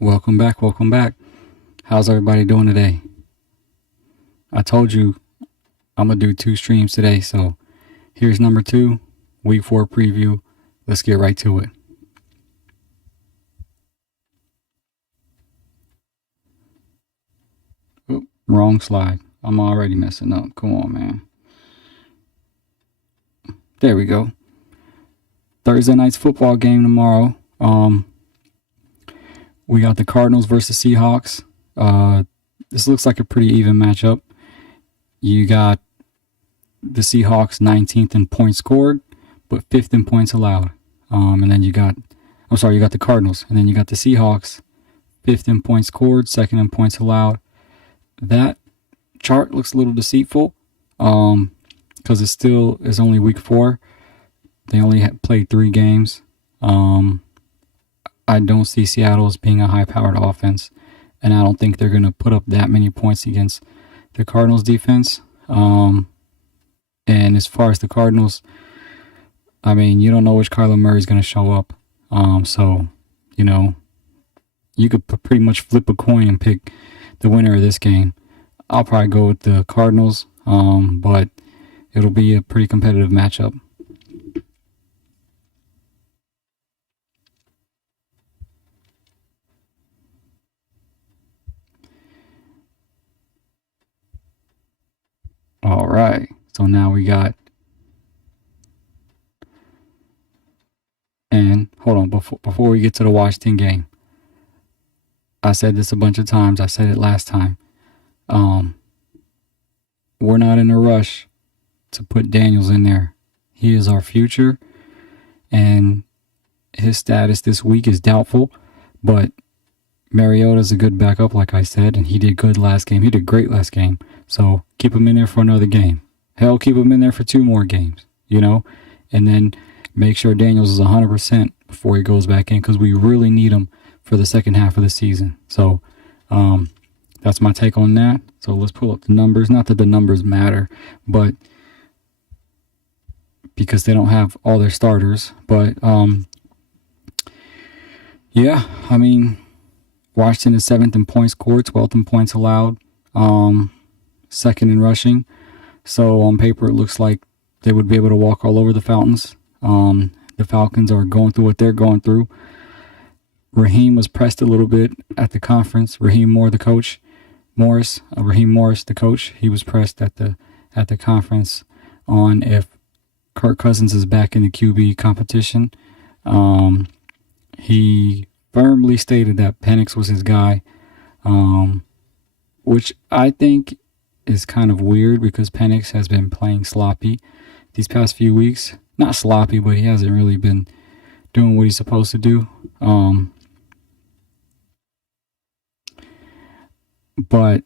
Welcome back. Welcome back. How's everybody doing today? I told you I'm going to do 2 streams today. So here's number 2, week 4 preview. Let's get right to it. Oop, wrong slide. I'm already messing up. Come on, man. There we go. Thursday night's football game tomorrow. We got the Cardinals versus Seahawks. This looks like a pretty even matchup. You got the Seahawks 19th in points scored, but 5th in points allowed. And then you got the Cardinals, and then you got the Seahawks 5th in points scored, 2nd in points allowed. That chart looks a little deceitful, because it still is only week 4. They only played 3 games. I don't see Seattle as being a high-powered offense, and I don't think they're going to put up that many points against the Cardinals defense. And as far as the Cardinals, I mean, you don't know which Kyler Murray is going to show up. So, you could pretty much flip a coin and pick the winner of this game. I'll probably go with the Cardinals, but it'll be a pretty competitive matchup. All right, so now we got, and hold on, before we get to the Washington game, I said this a bunch of times. I said it last time. We're not in a rush to put Daniels in there. He is our future, and his status this week is doubtful, but Mariota's a good backup, like I said, and he did good last game. He did great last game. So keep him in there for another game. Hell, keep him in there for 2 more games, and then make sure Daniels is 100% before he goes back in, because we really need him for the second half of the season. So that's my take on that. So let's pull up the numbers. Not that the numbers matter, but because they don't have all their starters. But yeah, I mean, Washington is 7th in points scored, 12th in points allowed, 2nd in rushing. So on paper, it looks like they would be able to walk all over the Falcons. The Falcons are going through what they're going through. Raheem was pressed a little bit at the conference. Raheem Morris, the coach, he was pressed at the conference on if Kirk Cousins is back in the QB competition. He firmly stated that Penix was his guy, which I think is kind of weird, because Penix has been playing sloppy these past few weeks. Not sloppy, but he hasn't really been doing what he's supposed to do. But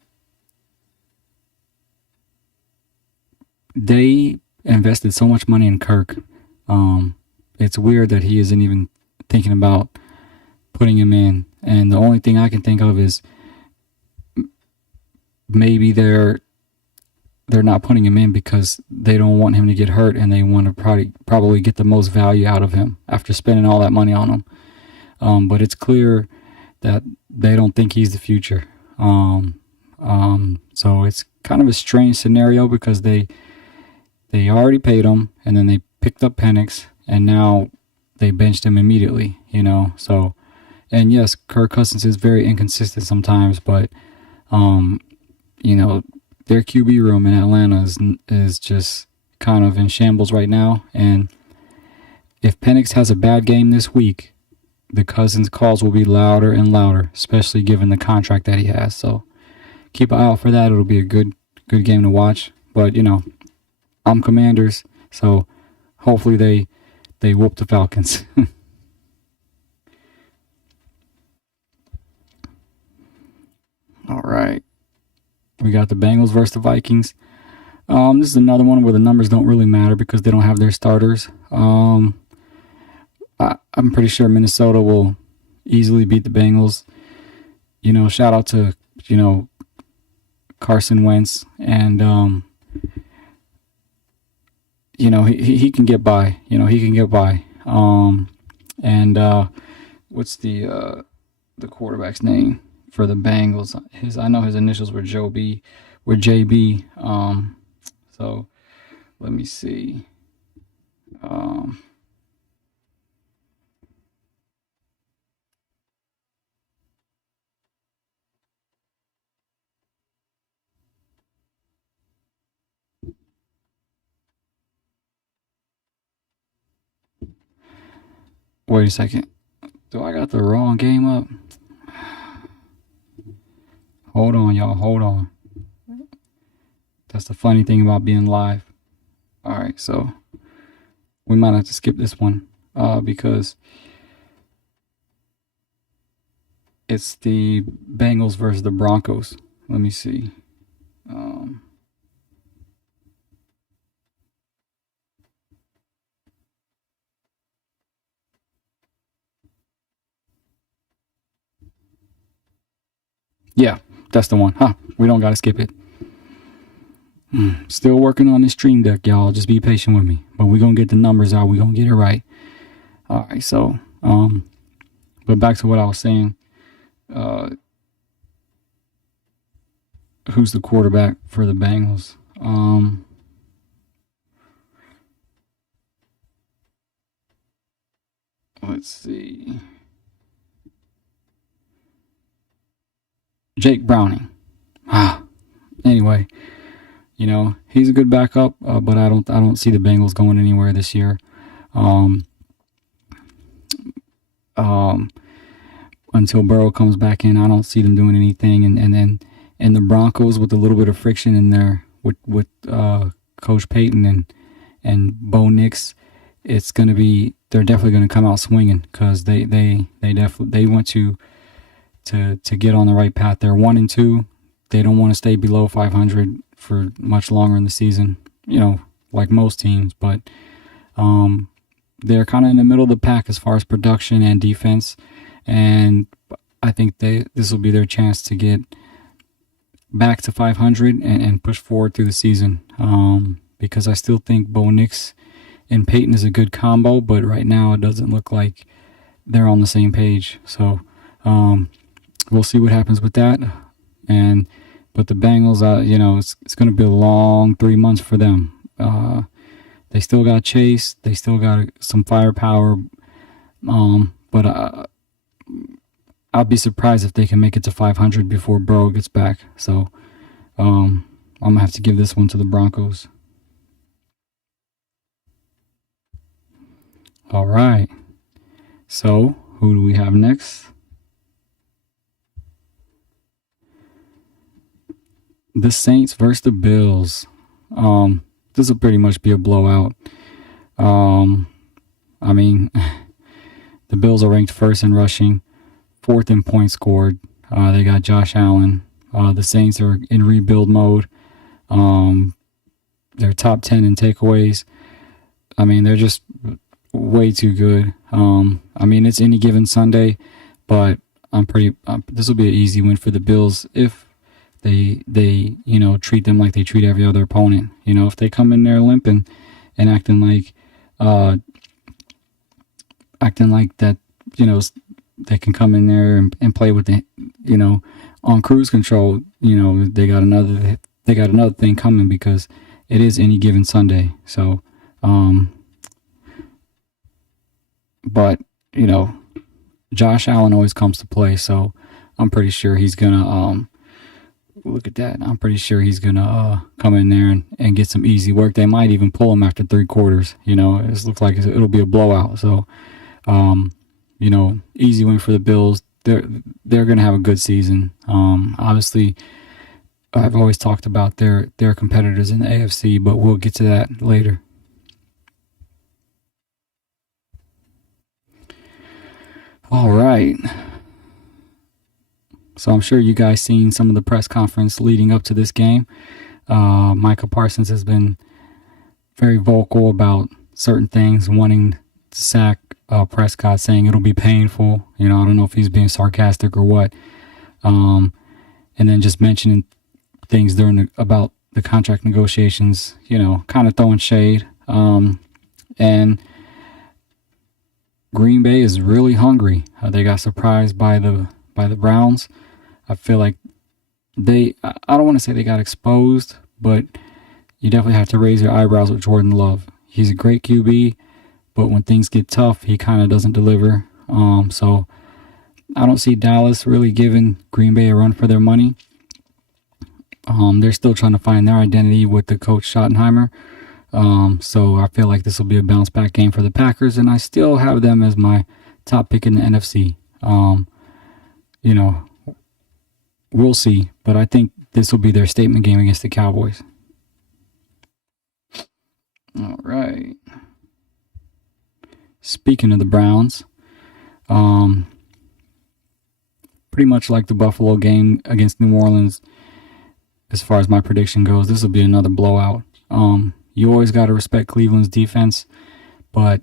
they invested so much money in Kirk. It's weird that he isn't even thinking about putting him in. And the only thing I can think of is maybe they're not putting him in because they don't want him to get hurt, and they want to probably get the most value out of him after spending all that money on him. But it's clear that they don't think he's the future. So it's kind of a strange scenario, because they already paid him, and then they picked up Penix, and now they benched him immediately, So, and yes, Kirk Cousins is very inconsistent sometimes, but their QB room in Atlanta is just kind of in shambles right now. And if Penix has a bad game this week, the Cousins calls will be louder and louder, especially given the contract that he has. So keep an eye out for that. It'll be a good game to watch. But I'm Commanders, so hopefully they whoop the Falcons. All right. We got the Bengals versus the Vikings. This is another one where the numbers don't really matter because they don't have their starters. I'm pretty sure Minnesota will easily beat the Bengals. Shout out to, Carson Wentz. And, he can get by. He can get by. And what's the the quarterback's name for the Bengals. I know his initials were JB. So let me see. Wait a second. Do I got the wrong game up? Hold on, y'all. Hold on. That's the funny thing about being live. All right, so we might have to skip this one because it's the Bengals versus the Broncos. Let me see. Yeah, that's the one. We don't got to skip it. Still working on this stream deck, y'all. Just be patient with me. But we're going to get the numbers out. We're going to get it right. All right, so, but back to what I was saying. Who's the quarterback for the Bengals? Let's see. Jake Browning. Anyway, you know, he's a good backup, but I don't see the Bengals going anywhere this year. Until Burrow comes back in, I don't see them doing anything. And then the Broncos, with a little bit of friction in there with Coach Payton and Bo Nix, it's gonna be, they're definitely gonna come out swinging because they want to get on the right path. They're 1-2. They don't want to stay below 500 for much longer in the season, you know, like most teams. But they're kind of in the middle of the pack as far as production and defense. And I think this will be their chance to get back to 500 and push forward through the season. Because I still think Bo Nix and Peyton is a good combo, but right now it doesn't look like they're on the same page. So we'll see what happens with that. But the Bengals, you know, it's going to be a long 3 months for them. They still got Chase. They still got some firepower. But I'll be surprised if they can make it to 500 before Burrow gets back. So I'm going to have to give this one to the Broncos. All right. So who do we have next? The Saints versus the Bills. This will pretty much be a blowout. I mean, the Bills are ranked first in rushing, fourth in points scored. They got Josh Allen. The Saints are in rebuild mode. They're top 10 in takeaways. I mean, they're just way too good. I mean, it's any given Sunday, but this will be an easy win for the Bills if they you know, treat them like they treat every other opponent. You know, if they come in there limping and acting like that, you know, they can come in there and play with the, you know, on cruise control. You know, they got another thing coming because it is any given Sunday. So but you know, Josh Allen always comes to play, so I'm pretty sure he's gonna look at that. I'm pretty sure he's gonna come in there and get some easy work. They might even pull him after 3 quarters. You know, it looks like it'll be a blowout. So, you know, easy win for the Bills. They're gonna have a good season. Obviously, I've always talked about their competitors in the AFC, but we'll get to that later. All right. So I'm sure you guys seen some of the press conference leading up to this game. Micah Parsons has been very vocal about certain things, wanting to sack Prescott, saying it'll be painful. You know, I don't know if he's being sarcastic or what. And then just mentioning things about the contract negotiations, you know, kind of throwing shade. And Green Bay is really hungry. They got surprised by the by the Browns. I feel like I don't want to say they got exposed, but you definitely have to raise your eyebrows with Jordan Love. He's a great QB, but when things get tough, he kind of doesn't deliver. So I don't see Dallas really giving Green Bay a run for their money. They're still trying to find their identity with the coach Schottenheimer. So I feel like this will be a bounce back game for the Packers, and I still have them as my top pick in the NFC. You know, we'll see, but I think this will be their statement game against the Cowboys. All right. Speaking of the Browns, pretty much like the Buffalo game against New Orleans, as far as my prediction goes, this will be another blowout. You always got to respect Cleveland's defense, but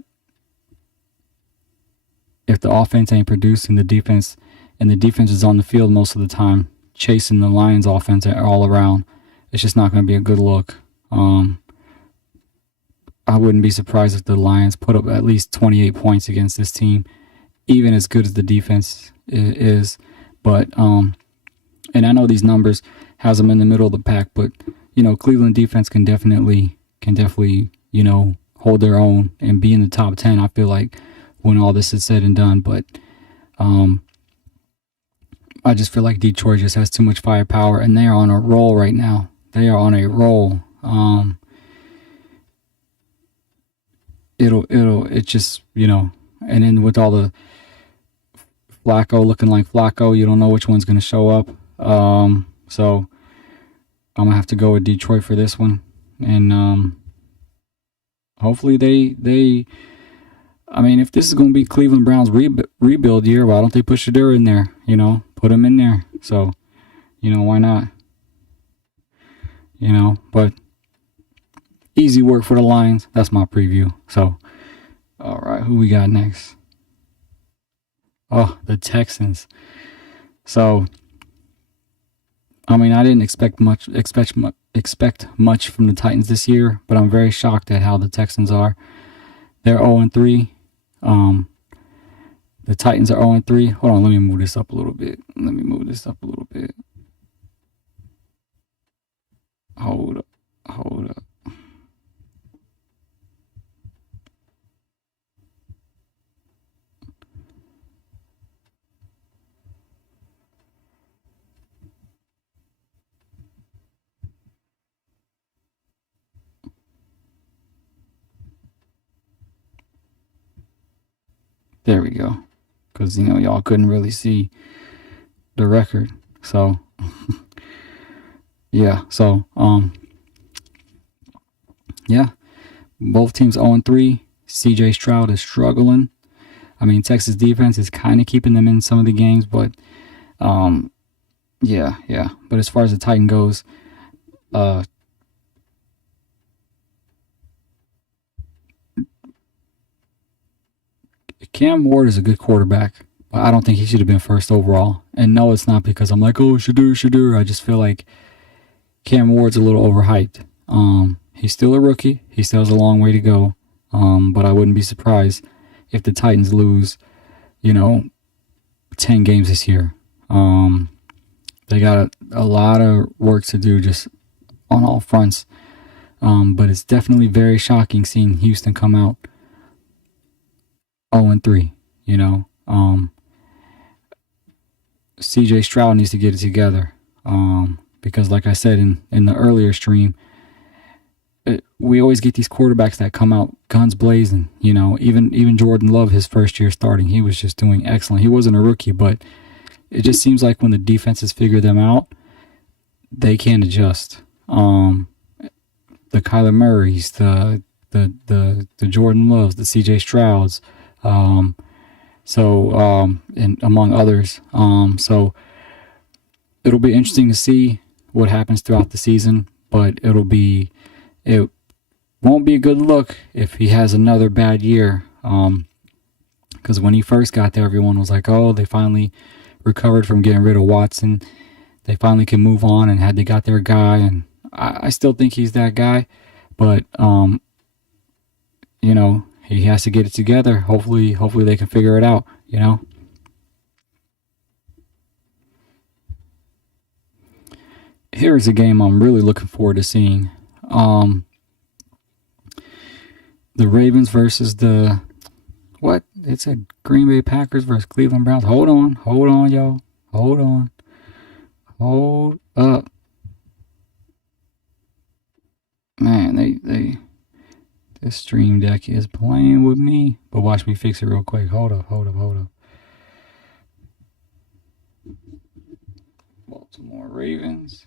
if the offense ain't producing, the defense is on the field most of the time, chasing the Lions offense all around, it's just not going to be a good look. I wouldn't be surprised if the Lions put up at least 28 points against this team, even as good as the defense is. But and I know these numbers has them in the middle of the pack, but Cleveland defense can definitely hold their own and be in the top 10. I feel like when all this is said and done, but I just feel like Detroit just has too much firepower, and they are on a roll right now. They are on a roll. It just, and then with all the Flacco looking like Flacco, you don't know which one's going to show up. So I'm going to have to go with Detroit for this one. And hopefully they if this is going to be Cleveland Browns rebuild year, why don't they push Shedeur in there? Put him in there. So, why not? But easy work for the Lions. That's my preview. So, all right, who we got next? Oh, the Texans. So, I didn't expect much from the Titans this year, but I'm very shocked at how the Texans are. They're 0-3. The Titans are 0-3. Hold on, let me move this up a little bit. Hold up. There we go. Because, y'all couldn't really see the record. So, yeah. So, yeah. Both teams 0-3. CJ Stroud is struggling. Texas defense is kind of keeping them in some of the games, but, yeah. But as far as the Titan goes, Cam Ward is a good quarterback, but I don't think he should have been first overall. And no, it's not because I'm like, oh, Shedeur. I just feel like Cam Ward's a little overhyped. He's still a rookie. He still has a long way to go. But I wouldn't be surprised if the Titans lose, 10 games this year. They got a lot of work to do just on all fronts. But it's definitely very shocking seeing Houston come out 0-3, CJ Stroud needs to get it together. Because like I said in the earlier stream, we always get these quarterbacks that come out guns blazing. Even Jordan Love, his first year starting, he was just doing excellent. He wasn't a rookie, but it just seems like when the defenses figure them out, they can't adjust. The Kyler Murrays, the Jordan Loves, the CJ Strouds, and among others. So it'll be interesting to see what happens throughout the season, but it won't be a good look if he has another bad year. Because when he first got there, everyone was like, oh, they finally recovered from getting rid of Watson. They finally can move on and they got their guy. And I still think he's that guy, but, he has to get it together. Hopefully they can figure it out, Here's a game I'm really looking forward to seeing. The Ravens versus the what? It's a Green Bay Packers versus Cleveland Browns. Hold on, yo. Hold on. Hold up. Man, this stream deck is playing with me. But watch me fix it real quick. Hold up. Baltimore Ravens.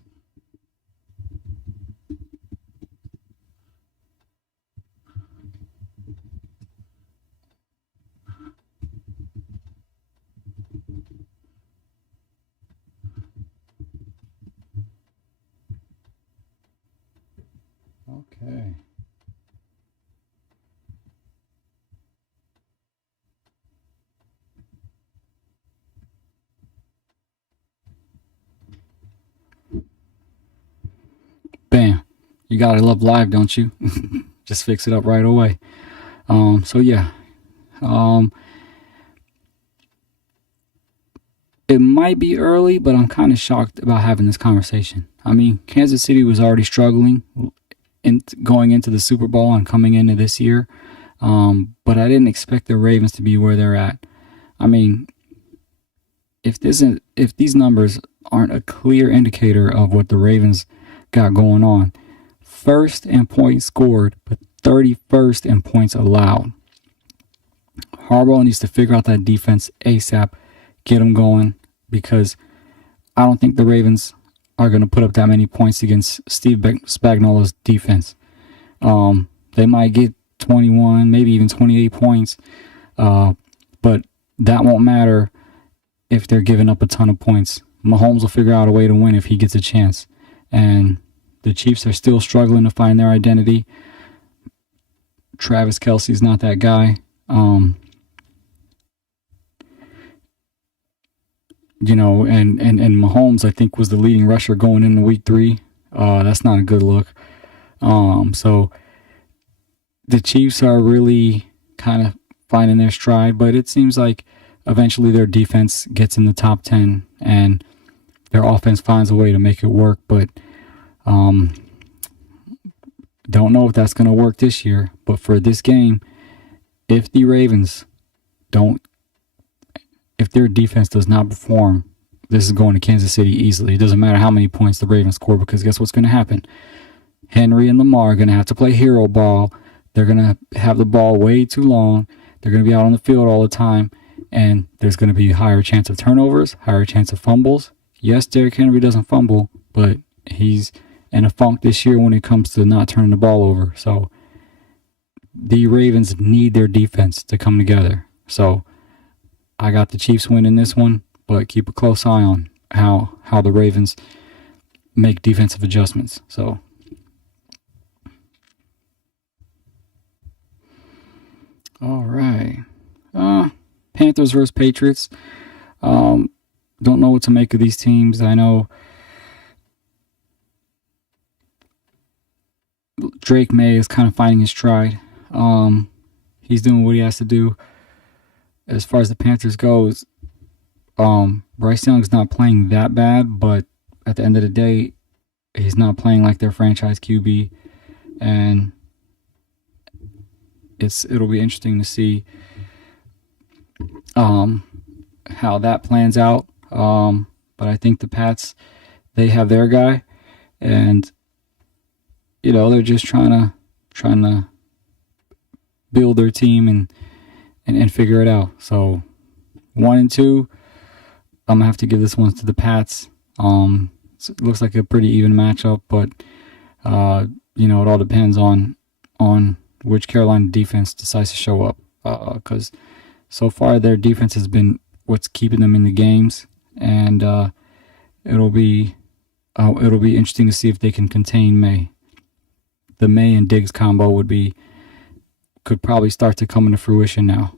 Okay. Bam. You gotta love live, don't you? Just fix it up right away. So yeah. It might be early, but I'm kind of shocked about having this conversation. I mean, Kansas City was already struggling going into the Super Bowl and coming into this year. But I didn't expect the Ravens to be where they're at. I mean, if these numbers aren't a clear indicator of what the Ravens got going on, first in points scored, but 31st in points allowed. Harbaugh needs to figure out that defense ASAP, get them going, because I don't think the Ravens are going to put up that many points against Steve Spagnuolo's defense. They might get 21, maybe even 28 points, but that won't matter if they're giving up a ton of points. Mahomes will figure out a way to win if he gets a chance. And the Chiefs are still struggling to find their identity. Travis Kelce's not that guy. And Mahomes, I think, was the leading rusher going into week 3. That's not a good look. So the Chiefs are really kind of finding their stride, but it seems like eventually their defense gets in the top 10 and their offense finds a way to make it work. But don't know if that's going to work this year. But for this game, if the Ravens if their defense does not perform, this is going to Kansas City easily. It doesn't matter how many points the Ravens score, because guess what's going to happen? Henry and Lamar are going to have to play hero ball. They're going to have the ball way too long. They're going to be out on the field all the time, and there's going to be a higher chance of turnovers, higher chance of fumbles. Yes, Derrick Henry doesn't fumble, but he's in a funk this year when it comes to not turning the ball over. So the Ravens need their defense to come together. So I got the Chiefs winning this one, but keep a close eye on how the Ravens make defensive adjustments. So all right. Panthers versus Patriots. Don't know what to make of these teams. I know Drake May is kind of finding his stride. He's doing what he has to do. As far as the Panthers goes, Bryce Young's not playing that bad, but at the end of the day, he's not playing like their franchise QB, and it'll be interesting to see how that plans out. But I think the Pats, they have their guy, and they're just trying to build their team and figure it out. So 1 and 2, I'm gonna have to give this one to the Pats. It looks like a pretty even matchup, but it all depends on which Carolina defense decides to show up, because so far their defense has been what's keeping them in the games, and it'll be interesting to see if they can contain May. The May and Diggs combo could probably start to come into fruition now.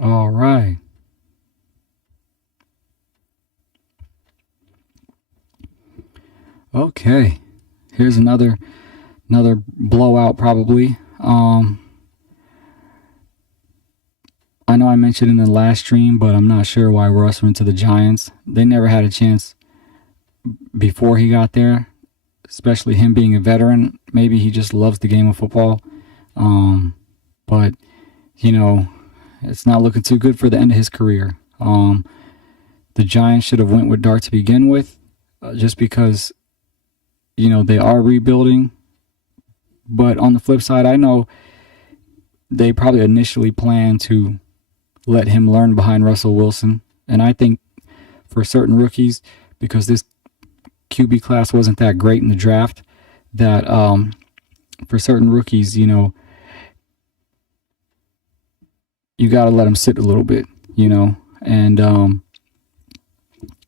All right. Okay. Here's another blowout probably. I know I mentioned in the last stream, but I'm not sure why Russ went to the Giants. They never had a chance before he got there, especially him being a veteran. Maybe he just loves the game of football. But, you know, it's not looking too good for the end of his career. The Giants should have went with Dart to begin with, just because, you know, they are rebuilding. But on the flip side, I know they probably initially planned to let him learn behind Russell Wilson. And I think for certain rookies, because this QB class wasn't that great in the draft, that for certain rookies, you know, you got to let them sit a little bit, you know. And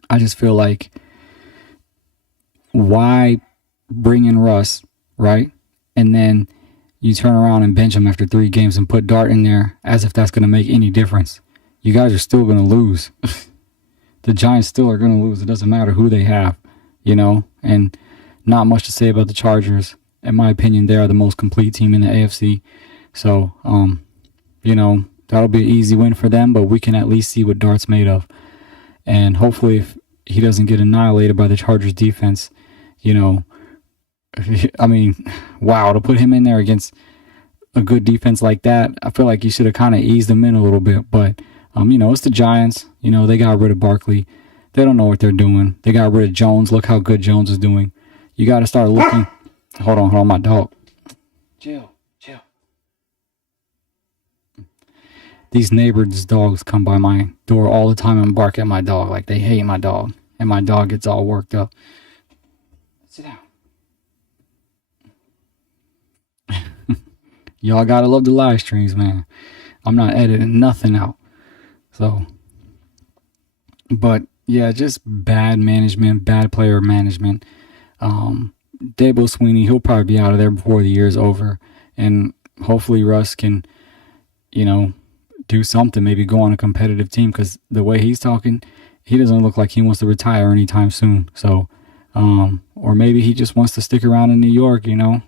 I just feel like, why bring in Russ, right? And then you turn around and bench him after 3 games and put Dart in there as if that's going to make any difference. You guys are still going to lose. The Giants still are going to lose. It doesn't matter who they have, you know. And not much to say about the Chargers. In my opinion, they are the most complete team in the AFC. So, you know, that'll be an easy win for them, but we can at least see what Dart's made of. And hopefully if he doesn't get annihilated by the Chargers defense, you know, I mean, wow, to put him in there against a good defense like that, I feel like you should have kind of eased him in a little bit. But, you know, it's the Giants. You know, they got rid of Barkley. They don't know what they're doing. They got rid of Jones. Look how good Jones is doing. You got to start looking. Hold on, my dog. Chill. These neighbors' dogs come by my door all the time and bark at my dog like they hate my dog. And my dog gets all worked up. Sit down. Y'all gotta love the live streams, man. I'm not editing nothing out. So, but yeah, just bad management, bad player management. Dabo Sweeney, he'll probably be out of there before the year's over. And hopefully Russ can, you know, do something, maybe go on a competitive team, because the way he's talking, he doesn't look like he wants to retire anytime soon. So, or maybe he just wants to stick around in New York, you know.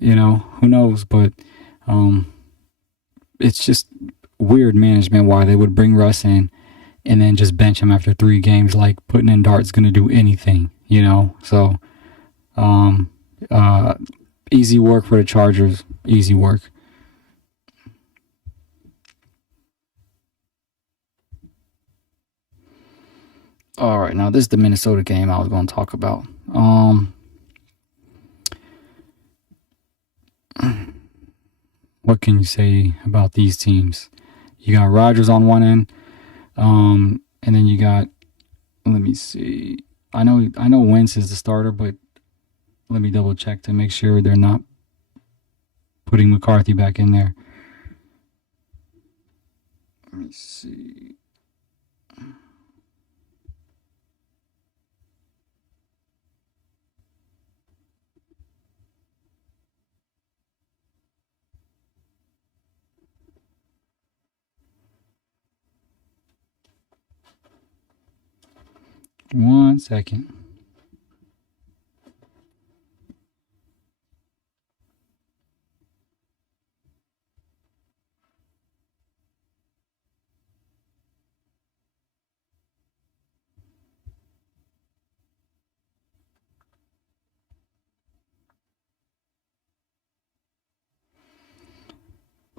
You know, who knows? But it's just weird management why they would bring Russ in and then just bench him after 3 games, like putting in Dart's going to do anything, you know. So easy work for the Chargers. Easy work. All right, now this is the Minnesota game I was going to talk about. What can you say about these teams? You got Rodgers on one end, and then you got, let me see. I know Wentz is the starter, but let me double check to make sure they're not putting McCarthy back in there. Let me see. One second.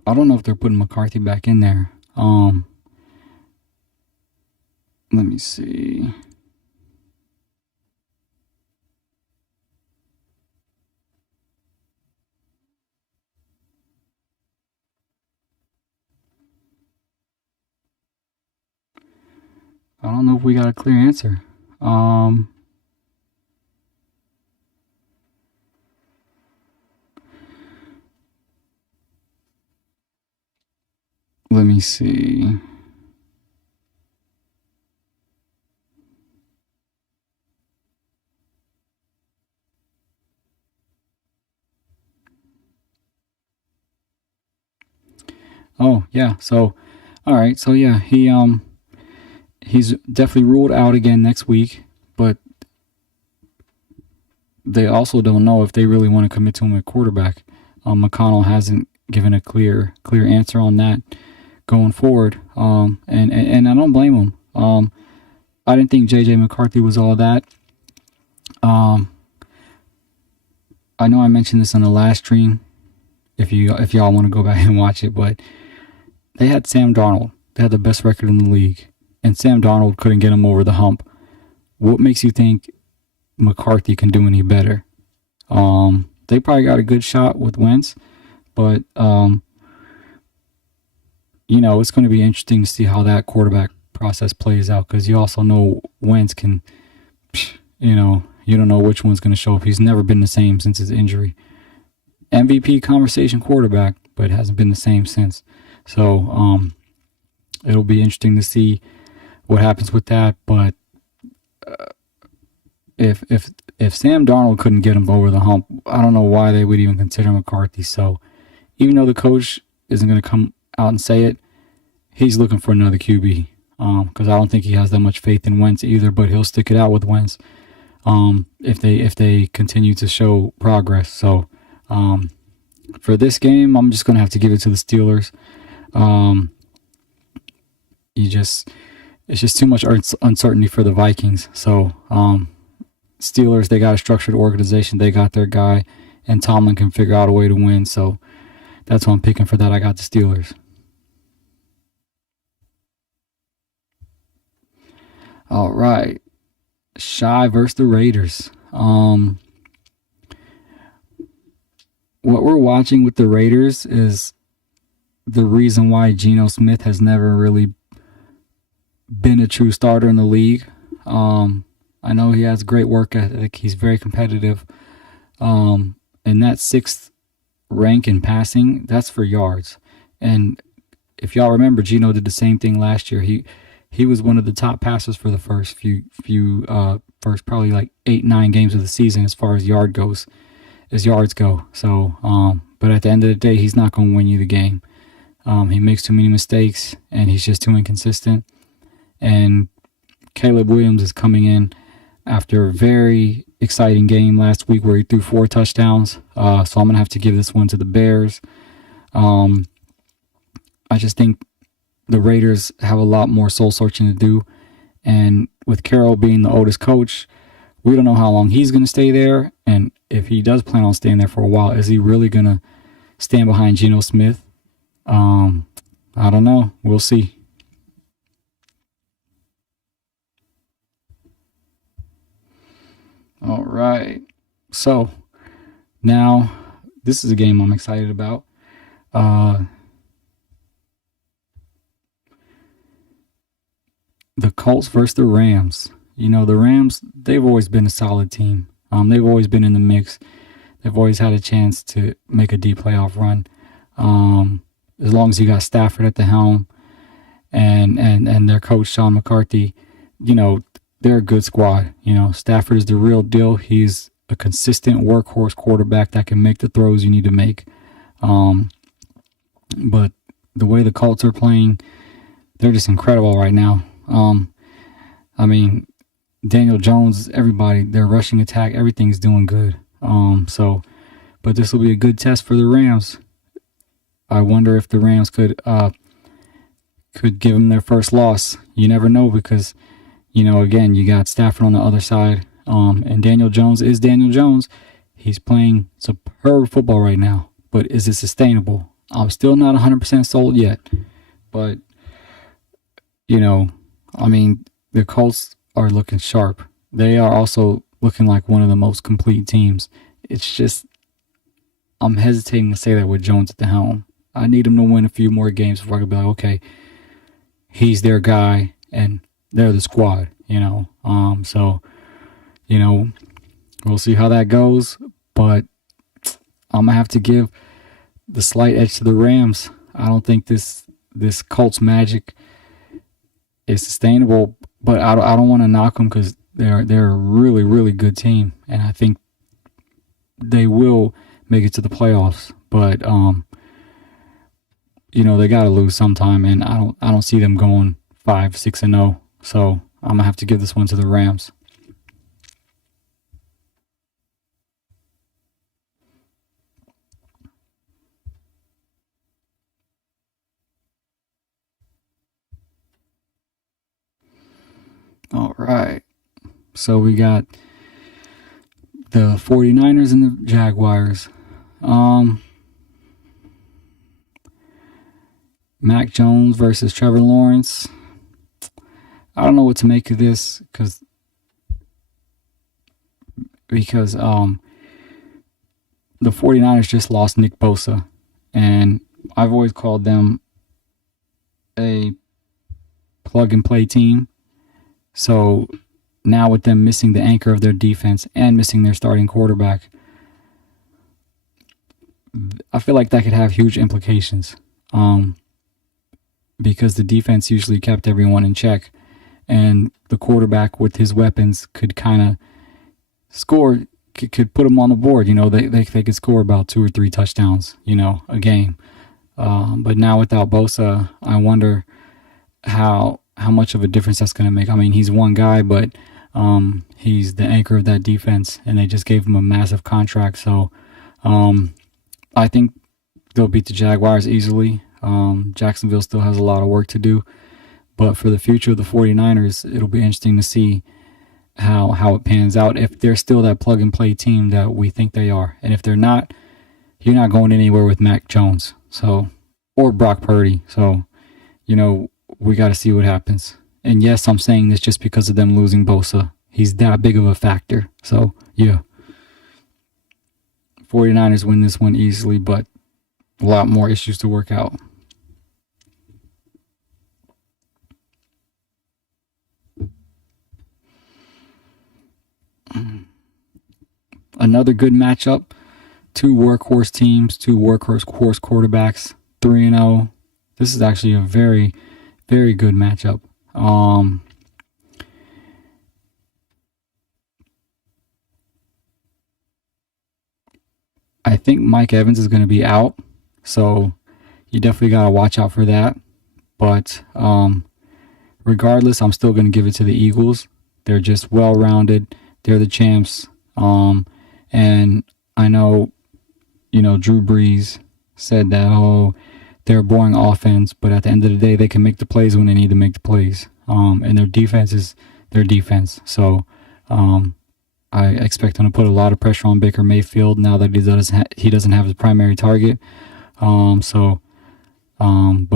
I don't know if they're putting McCarthy back in there. Let me see. I don't know if we got a clear answer. Let me see. Oh, yeah. So, all right. So, yeah, he's definitely ruled out again next week, but they also don't know if they really want to commit to him at quarterback. McConnell hasn't giving a clear answer on that going forward. And I don't blame him. I didn't think JJ McCarthy was all that. I know I mentioned this on the last stream. If y'all want to go back and watch it, but they had Sam Darnold. They had the best record in the league, and Sam Darnold couldn't get him over the hump. What makes you think McCarthy can do any better? They probably got a good shot with Wentz, but it's going to be interesting to see how that quarterback process plays out, because you also know Wentz can, you don't know which one's going to show up. He's never been the same since his injury. MVP conversation quarterback, but hasn't been the same since. So it'll be interesting to see what happens with that. But if Sam Darnold couldn't get him over the hump, I don't know why they would even consider McCarthy. So even though the coach isn't going to come out and say it, he's looking for another QB, because I don't think he has that much faith in Wentz either. But he'll stick it out with Wentz if they continue to show progress. So for this game, I'm just going to have to give it to the Steelers. It's just too much uncertainty for the Vikings. So Steelers, they got a structured organization. They got their guy, and Tomlin can figure out a way to win. So that's what I'm picking for that. I got the Steelers. All right. Shy versus the Raiders. What we're watching with the Raiders is the reason why Geno Smith has never really been a true starter in the league. I know he has great work ethic. He's very competitive. And that 6th rank in passing, that's for yards. And if y'all remember, Geno did the same thing last year. He was one of the top passers for the first first probably like 8-9 games of the season as far as yards go. So, but at the end of the day, he's not going to win you the game. He makes too many mistakes, and he's just too inconsistent. And Caleb Williams is coming in after a very exciting game last week where he threw 4 touchdowns. So I'm going to have to give this one to the Bears. I just think the Raiders have a lot more soul searching to do. And with Carroll being the oldest coach, we don't know how long he's going to stay there. And if he does plan on staying there for a while, is he really going to stand behind Geno Smith? I don't know. We'll see. All right. So now this is a game I'm excited about. The Colts versus the Rams. The Rams, they've always been a solid team. They've always been in the mix. They've always had a chance to make a deep playoff run. As long as you got Stafford at the helm and their coach, Sean McCarthy, they're a good squad. Stafford is the real deal. He's a consistent workhorse quarterback that can make the throws you need to make. But the way the Colts are playing, they're just incredible right now. Daniel Jones, everybody, their rushing attack, everything's doing good. But this will be a good test for the Rams. I wonder if the Rams could give them their first loss. You never know, because, again, you got Stafford on the other side. And Daniel Jones is Daniel Jones. He's playing superb football right now. But is it sustainable? I'm still not 100% sold yet. But, the Colts are looking sharp. They are also looking like one of the most complete teams. It's just, I'm hesitating to say that with Jones at the helm. I need him to win a few more games before I can be like, okay, he's their guy and they're the squad, So, we'll see how that goes. But I'm going to have to give the slight edge to the Rams. I don't think this Colts magic is sustainable, but I don't want to knock them, because they're a really, really good team, and I think they will make it to the playoffs. But they got to lose sometime, and I don't see them going 5-6-0. So I'm gonna have to give this one to the Rams. right. So we got the 49ers and the Jaguars. Mac Jones versus Trevor Lawrence. I don't know what to make of this because the 49ers just lost Nick Bosa, and I've always called them a plug-and-play team. So now with them missing the anchor of their defense and missing their starting quarterback, I feel like that could have huge implications because the defense usually kept everyone in check, and the quarterback with his weapons could kind of score, could put them on the board. They could score about 2 or 3 touchdowns, a game. But now without Bosa, I wonder how much of a difference that's going to make. I mean, he's one guy, but he's the anchor of that defense, and they just gave him a massive contract. So I think they'll beat the Jaguars easily. Jacksonville still has a lot of work to do. But for the future of the 49ers, it'll be interesting to see how it pans out, if they're still that plug-and-play team that we think they are. And if they're not, you're not going anywhere with Mac Jones or Brock Purdy. So, we got to see what happens. And yes, I'm saying this just because of them losing Bosa. He's that big of a factor. So, yeah. 49ers win this one easily, but a lot more issues to work out. Another good matchup. 2 workhorse teams, 2 workhorse quarterbacks, 3-0. This is actually a very, very good matchup. I think Mike Evans is going to be out, so you definitely got to watch out for that. But regardless, I'm still going to give it to the Eagles. They're just well-rounded. They're the champs. And I know, Drew Brees said that, they're a boring offense, but at the end of the day, they can make the plays when they need to make the plays. And their defense is their defense. So I expect them to put a lot of pressure on Baker Mayfield now that he doesn't have his primary target. But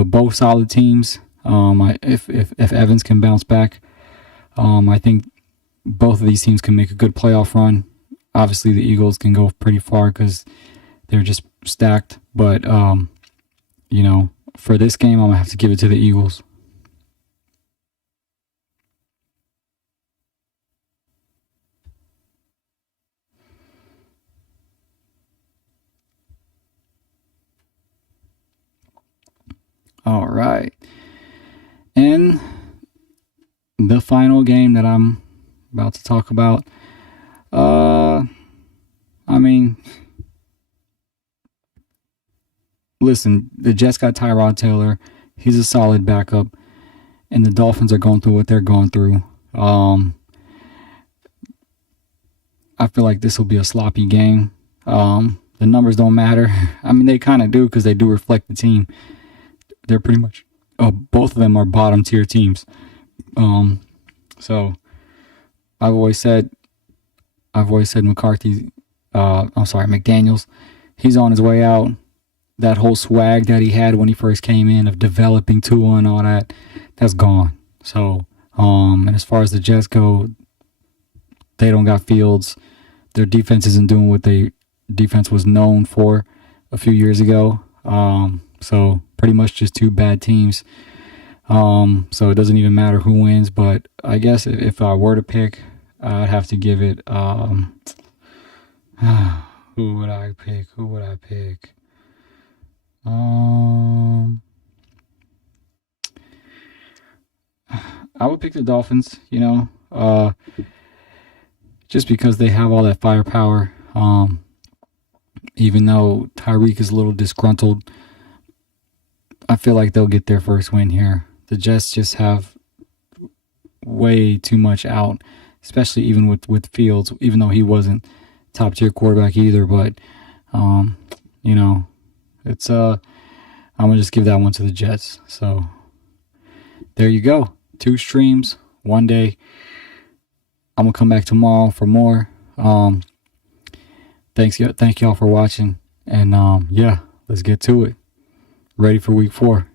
both solid teams. If Evans can bounce back, I think both of these teams can make a good playoff run. Obviously, the Eagles can go pretty far because they're just stacked. But, for this game, I'm going to have to give it to the Eagles. All right. And the final game that I'm about to talk about, listen, the Jets got Tyrod Taylor. He's a solid backup, and the Dolphins are going through what they're going through. I feel like this will be a sloppy game. The numbers don't matter. I mean, they kind of do because they do reflect the team. They're pretty much, both of them are bottom tier teams. So I've always said McDaniels, he's on his way out. That whole swag that he had when he first came in of developing Tua and all that, that's gone. So, and as far as the Jets go, they don't got Fields. Their defense isn't doing what their defense was known for a few years ago. So pretty much just 2 bad teams. So it doesn't even matter who wins, but I guess if I were to pick, I'd have to give it, who would I pick? I would pick the Dolphins, just because they have all that firepower. Even though Tyreek is a little disgruntled, I feel like they'll get their first win here. The Jets just have way too much out, especially even with Fields, even though he wasn't top tier quarterback either. But, it's I'm going to just give that one to the Jets. So there you go. 2 streams, 1 day. I'm gonna come back tomorrow for more. Thank y'all for watching, and yeah, let's get to it. Ready for week 4.